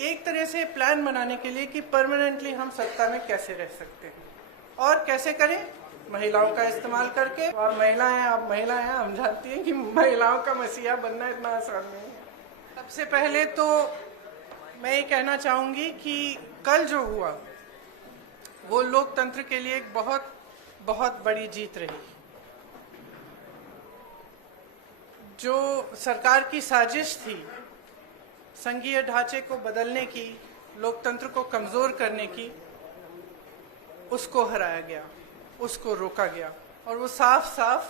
एक तरह से प्लान बनाने के लिए कि परमानेंटली हम सत्ता में कैसे रह सकते हैं और कैसे करें, महिलाओं का इस्तेमाल करके। और महिलाएं, आप महिलाएं हैं, हम जानती हैं कि महिलाओं का मसीहा बनना इतना आसान नहीं है। सबसे पहले तो मैं ये कहना चाहूंगी कि कल जो हुआ वो लोकतंत्र के लिए एक बहुत बहुत बड़ी जीत रही। जो सरकार की साजिश थी संघीय ढांचे को बदलने की, लोकतंत्र को कमजोर करने की, उसको हराया गया, उसको रोका गया। और वो साफ साफ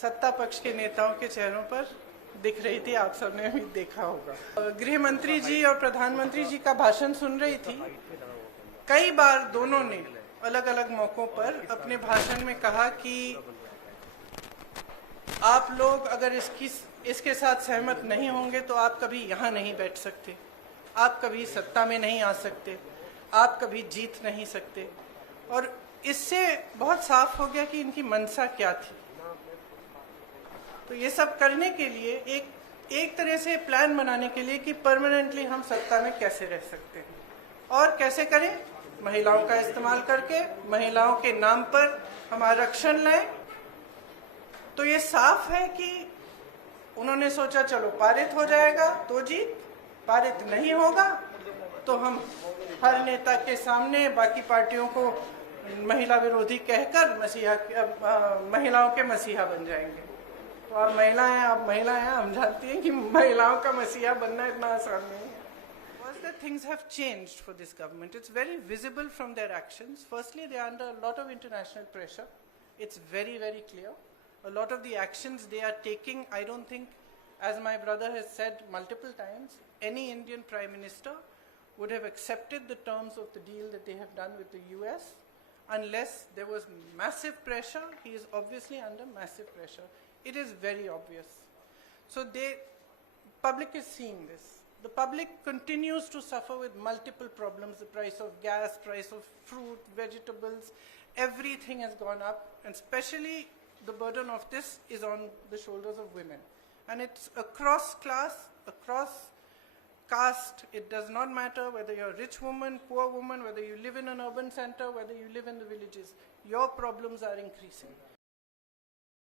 सत्ता पक्ष के नेताओं के चेहरों पर दिख रही थी, आप सबने भी देखा होगा। गृह मंत्री जी और प्रधानमंत्री जी का भाषण सुन रही थी। कई बार दोनों ने अलग अलग मौकों पर अपने भाषण में कहा कि आप लोग अगर इसके साथ सहमत नहीं होंगे तो आप कभी यहाँ नहीं बैठ सकते, आप कभी सत्ता में नहीं आ सकते, आप कभी जीत नहीं सकते। और इससे बहुत साफ हो गया कि इनकी मंशा क्या थी। तो ये सब करने के लिए एक तरह से प्लान बनाने के लिए कि परमानेंटली हम सत्ता में कैसे रह सकते हैं और कैसे करें, महिलाओं का इस्तेमाल करके, महिलाओं के नाम पर हम आरक्षण लाएं। तो ये साफ है कि उन्होंने सोचा चलो पारित हो जाएगा तो जीत, पारित नहीं होगा तो हम हर नेता के सामने बाकी पार्टियों को महिला विरोधी कहकर महिलाओं के मसीहा बन जाएंगे। तो आप महिलाएं हैं, हम जानती हैं कि महिलाओं का मसीहा बनना इतना आसान नहीं है। First, that things have changed for this government. It's very visible from their actions. Firstly, they are under a lot of international pressure. It's very, very clear. A lot of the actions they are taking, I don't think, as my brother has said multiple times, any Indian Prime Minister would have accepted the terms of the deal that they have done with the US unless there was massive pressure. He is obviously under massive pressure. It is very obvious. So public is seeing this. The public continues to suffer with multiple problems. The price of gas, price of fruit, vegetables, everything has gone up, and especially the burden of this is on the shoulders of women. And it's across class, across caste. It does not matter whether you're a rich woman, poor woman, whether you live in an urban center, whether you live in the villages. Your problems are increasing.